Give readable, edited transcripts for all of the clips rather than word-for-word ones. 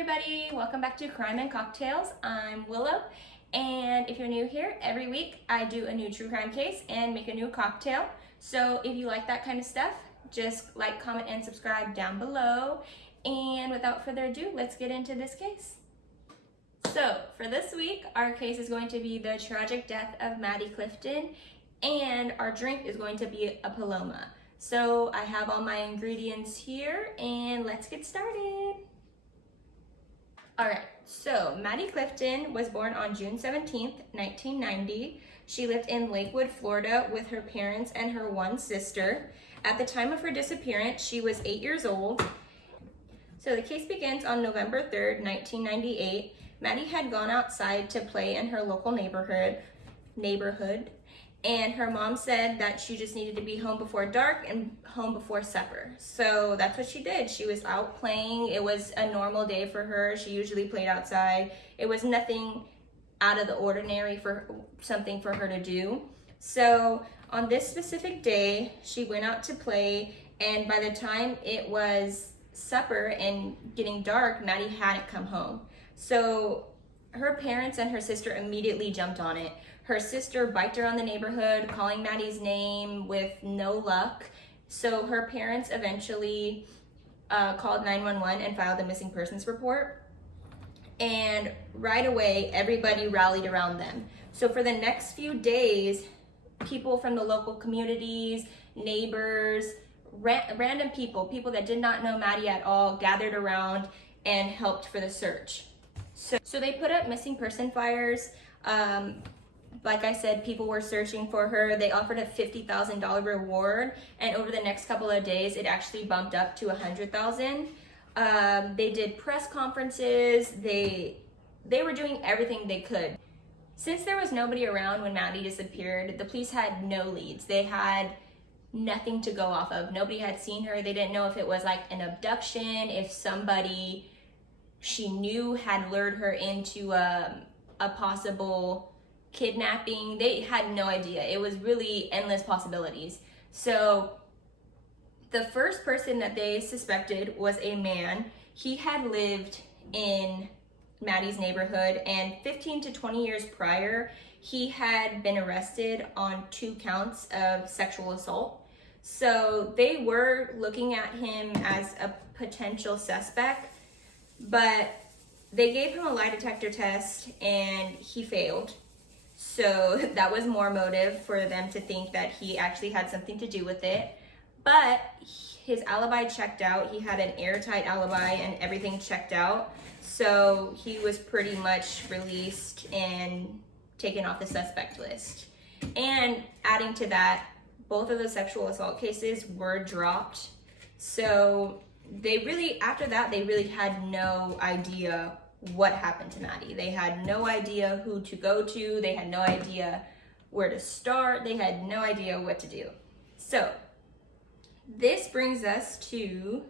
everybody, welcome back to Crime and Cocktails. I'm Willow, and if you're new here, every week I do a new true crime case and make a new cocktail. So if you like that kind of stuff, just like, comment, and subscribe down below. And without further ado, let's get into this case. So for this week, our case is going to be the tragic death of Maddie Clifton, and our drink is going to be a Paloma. So I have all my ingredients here, and let's get started. All right, so Maddie Clifton was born on June 17th, 1990. She lived in Lakewood, Florida with her parents and her one sister. At the time of her disappearance, she was 8 years old. So the case begins on November 3rd, 1998. Maddie had gone outside to play in her local neighborhood, and her mom said that she just needed to be home before dark and home before supper. So that's what she did. She was out playing. It was a normal day for her. She usually played outside. It was nothing out of the ordinary for something for her to do. So on this specific day, she went out to play, and by the time it was supper and getting dark, Maddie hadn't come home. So her parents and her sister immediately jumped on it. Her sister biked around the neighborhood, calling Maddie's name with no luck. So her parents eventually called 911 and filed a missing persons report. And right away, everybody rallied around them. So for the next few days, people from the local communities, neighbors, random people that did not know Maddie at all, gathered around and helped for the search. So they put up missing person flyers. Like I said, people were searching for her. They offered a $50,000 reward, and over the next couple of days, it actually bumped up to $100,000. They did press conferences. They were doing everything they could. Since there was nobody around when Maddie disappeared, the police had no leads. They had nothing to go off of. Nobody had seen her. They didn't know if it was like an abduction, if somebody she knew had lured her into a possible kidnapping. They had no idea. It was really endless possibilities. So the first person that they suspected was a man. He had lived in Maddie's neighborhood, and 15 to 20 years prior, he had been arrested on 2 counts of sexual assault. So they were looking at him as a potential suspect, but they gave him a lie detector test and he failed. So that was more motive for them to think that he actually had something to do with it. But his alibi checked out. He had an airtight alibi and everything checked out. So he was pretty much released and taken off the suspect list. And adding to that, both of the sexual assault cases were dropped. So after that, they really had no idea what happened to Maddie. They had no idea who to go to. They had no idea where to start. They had no idea what to do. So this brings us to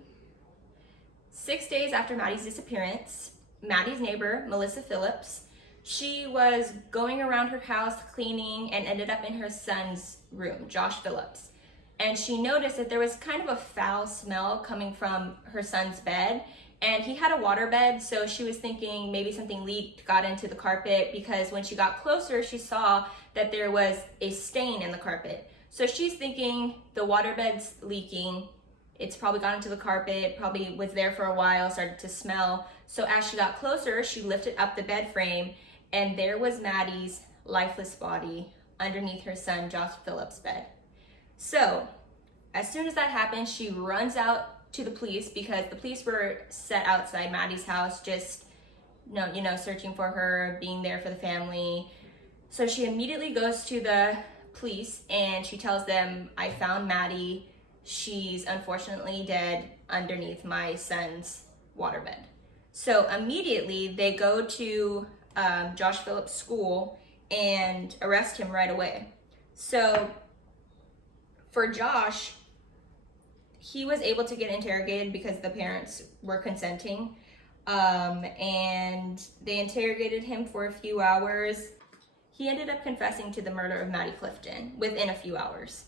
6 days after Maddie's disappearance. Maddie's neighbor, Melissa Phillips, she was going around her house cleaning and ended up in her son's room, Josh Phillips. And she noticed that there was kind of a foul smell coming from her son's bed. And he had a water bed, so she was thinking maybe something leaked, got into the carpet, because when she got closer, she saw that there was a stain in the carpet. So she's thinking the water bed's leaking. It's probably got into the carpet, probably was there for a while, started to smell. So as she got closer, she lifted up the bed frame, and there was Maddie's lifeless body underneath her son Josh Phillips' bed. So as soon as that happened, she runs out to the police, because the police were set outside Maddie's house, just searching for her, being there for the family. So she immediately goes to the police and she tells them, I found Maddie. She's unfortunately dead underneath my son's waterbed. So immediately they go to Josh Phillips' school and arrest him right away. So for Josh, he was able to get interrogated because the parents were consenting, and they interrogated him for a few hours. He ended up confessing to the murder of Maddie Clifton within a few hours.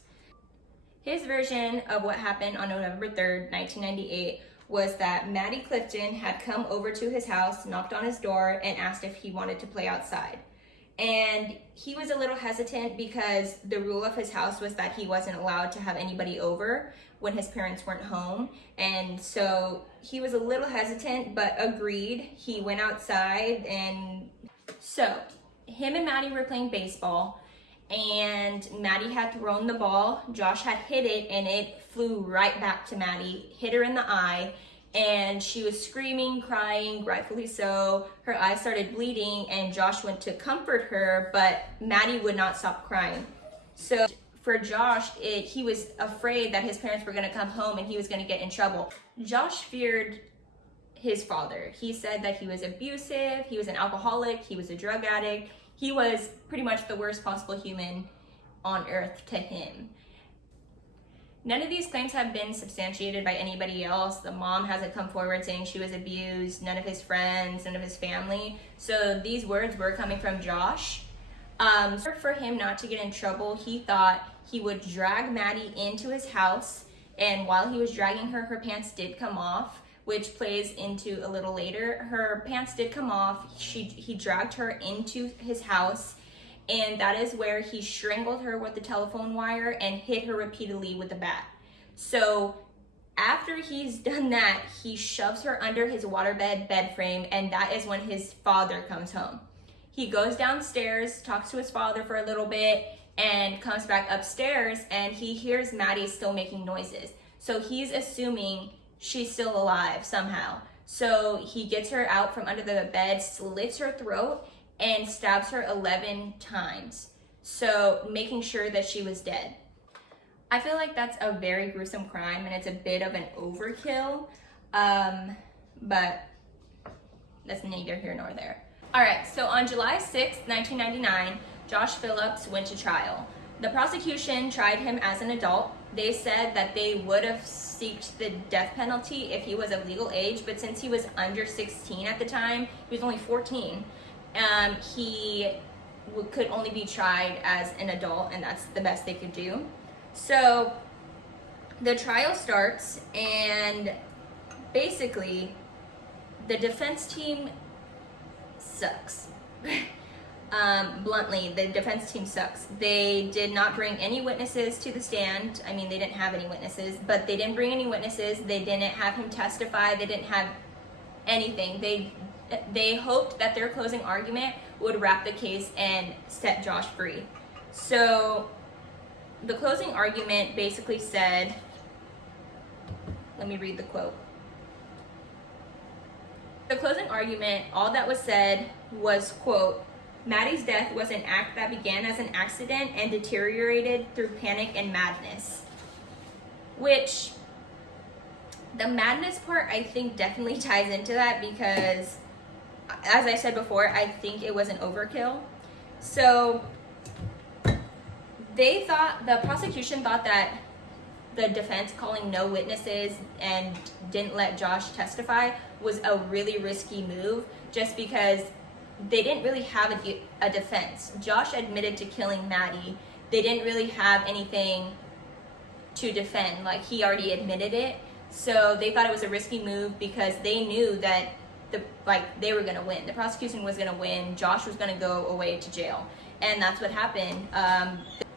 His version of what happened on November 3rd, 1998 was that Maddie Clifton had come over to his house, knocked on his door, and asked if he wanted to play outside. And he was a little hesitant because the rule of his house was that he wasn't allowed to have anybody over when his parents weren't home. And so he was a little hesitant, but agreed. He went outside, and so him and Maddie were playing baseball, and Maddie had thrown the ball. Josh had hit it, and it flew right back to Maddie, hit her in the eye, and she was screaming, crying, rightfully so. Her eyes started bleeding, and Josh went to comfort her, but Maddie would not stop crying. So for Josh, he was afraid that his parents were going to come home and he was going to get in trouble. Josh feared his father. He said that he was abusive, he was an alcoholic, he was a drug addict. He was pretty much the worst possible human on earth to him. None of these claims have been substantiated by anybody else. The mom hasn't come forward saying she was abused, none of his friends, none of his family. So these words were coming from Josh. For him not to get in trouble, he thought he would drag Maddie into his house, and while he was dragging her, her pants did come off, which plays into a little later. Her pants did come off. He dragged her into his house, and that is where he strangled her with the telephone wire and hit her repeatedly with a bat. So after he's done that, he shoves her under his waterbed bed frame, and that is when his father comes home. He goes downstairs, talks to his father for a little bit, and comes back upstairs, and he hears Maddie still making noises. So he's assuming she's still alive somehow. So he gets her out from under the bed, slits her throat, and stabs her 11 times. So making sure that she was dead. I feel like that's a very gruesome crime, and it's a bit of an overkill, but that's neither here nor there. All right, so on July 6th, 1999, Josh Phillips went to trial. The prosecution tried him as an adult. They said that they would have sought the death penalty if he was of legal age, but since he was under 16 at the time, he was only 14, he could only be tried as an adult, and that's the best they could do. So the trial starts, and basically the defense team sucks. Bluntly, the defense team sucks. They did not bring any witnesses to the stand. I mean, they didn't have any witnesses, but they didn't bring any witnesses. They didn't have him testify. They didn't have anything. They hoped that their closing argument would wrap the case and set Josh free. So the closing argument basically said, let me read the quote. The closing argument, all that was said was, quote, Maddie's death was an act that began as an accident and deteriorated through panic and madness. Which, the madness part, I think definitely ties into that because, as I said before, I think it was an overkill. So, the prosecution thought that the defense calling no witnesses and didn't let Josh testify was a really risky move just because they didn't really have a defense. Josh admitted to killing Maddie. They didn't really have anything to defend. Like, he already admitted it. So they thought it was a risky move because they knew that they were going to win. The prosecution was going to win. Josh was going to go away to jail. And that's what happened.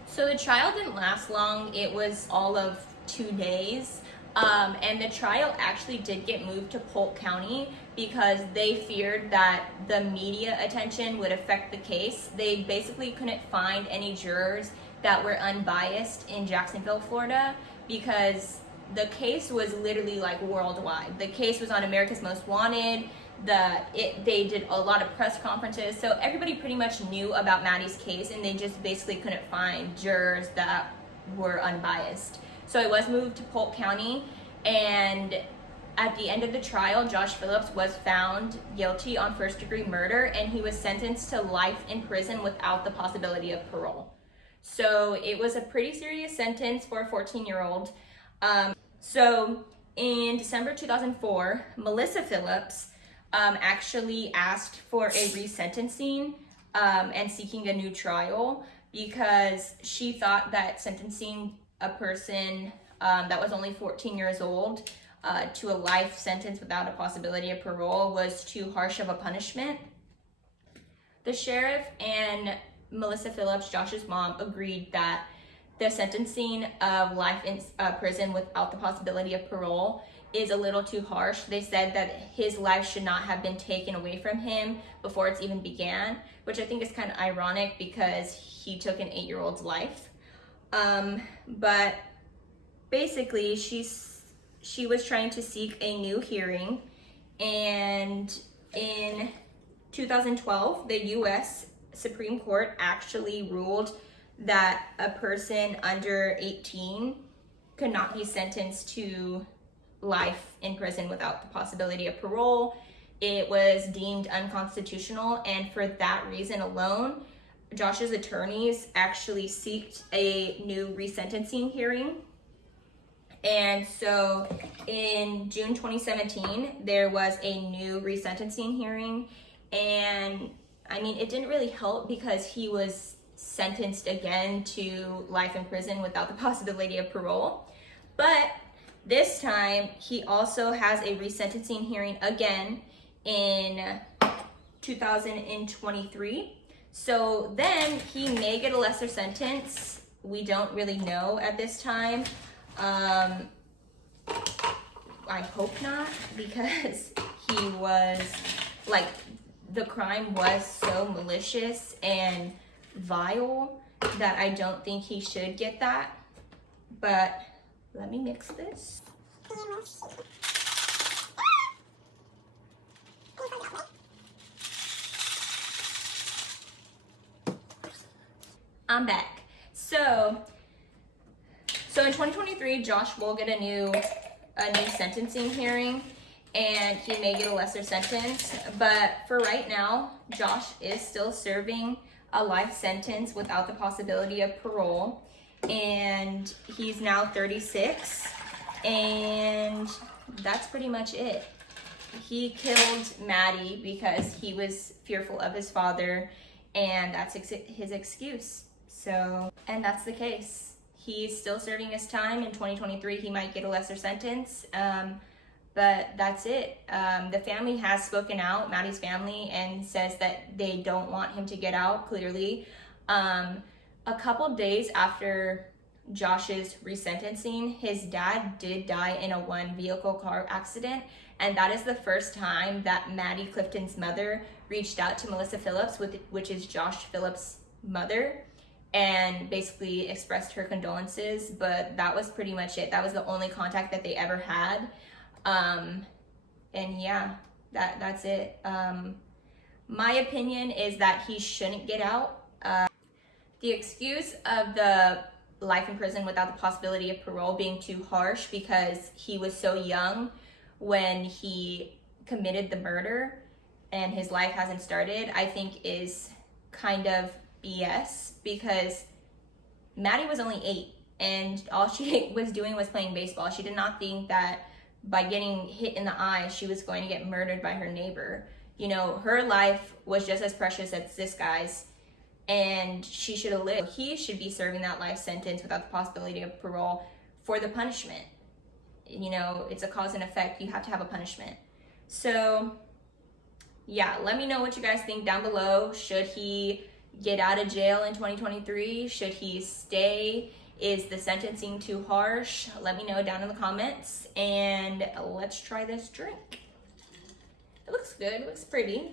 So the trial didn't last long. It was all of 2 days. And the trial actually did get moved to Polk County because they feared that the media attention would affect the case. They basically couldn't find any jurors that were unbiased in Jacksonville, Florida, because the case was literally like worldwide. The case was on America's Most Wanted. They did a lot of press conferences, so everybody pretty much knew about Maddie's case, and they just basically couldn't find jurors that were unbiased. So it was moved to Polk County, and at the end of the trial, Josh Phillips was found guilty on first-degree murder, and he was sentenced to life in prison without the possibility of parole. So it was a pretty serious sentence for a 14-year-old. So in December 2004, Melissa Phillips actually asked for a resentencing and seeking a new trial because she thought that sentencing a person that was only 14 years old to a life sentence without a possibility of parole was too harsh of a punishment. The sheriff and Melissa Phillips, Josh's mom, agreed that the sentencing of life in prison without the possibility of parole is a little too harsh. They said that his life should not have been taken away from him before it's even began, which I think is kind of ironic because he took an 8-year-old's life. But basically, she was trying to seek a new hearing, and in 2012, the U.S. Supreme Court actually ruled that a person under 18 could not be sentenced to life in prison without the possibility of parole. It was deemed unconstitutional, and for that reason alone, Josh's attorneys actually sought a new resentencing hearing. And so in June 2017, there was a new resentencing hearing, and I mean, it didn't really help because he was sentenced again to life in prison without the possibility of parole. But this time, he also has a resentencing hearing again in 2023. So then he may get a lesser sentence. We don't really know at this time. I hope not, because he was, like, the crime was so malicious and vile that I don't think he should get that. But let me mix this. I'm back. So in 2023, Josh will get a new sentencing hearing, and he may get a lesser sentence. But for right now, Josh is still serving a life sentence without the possibility of parole, and he's now 36, and that's pretty much it. He killed Maddie because he was fearful of his father, and that's his excuse. So, and that's the case. He's still serving his time. In 2023, he might get a lesser sentence, but that's it. The family has spoken out, Maddie's family, and says that they don't want him to get out, clearly. A couple days after Josh's resentencing, his dad did die in a one-vehicle car accident, and that is the first time that Maddie Clifton's mother reached out to Melissa Phillips, which is Josh Phillips' mother, and basically expressed her condolences. But that was pretty much it. That was the only contact that they ever had. And yeah, that's it. My opinion is that he shouldn't get out. The excuse of the life in prison without the possibility of parole being too harsh because he was so young when he committed the murder and his life hasn't started, I think is kind of BS, because Maddie was only 8 and all she was doing was playing baseball. She did not think that by getting hit in the eye, she was going to get murdered by her neighbor. You know, her life was just as precious as this guy's, and she should have lived. He should be serving that life sentence without the possibility of parole for the punishment. You know, it's a cause and effect. You have to have a punishment. So yeah, let me know what you guys think down below. Should he get out of jail in 2023? Should he stay? Is the sentencing too harsh? Let me know down in the comments, and let's try this drink. It looks good, it looks pretty.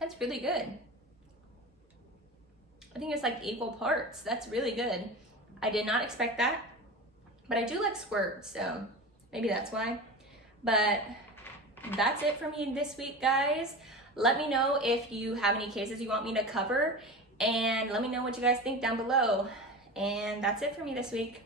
That's really good. I think it's like equal parts. That's really good. I did not expect that, but I do like squirt, so maybe that's why. But that's it for me this week, guys. Let me know if you have any cases you want me to cover, and let me know what you guys think down below. And that's it for me this week.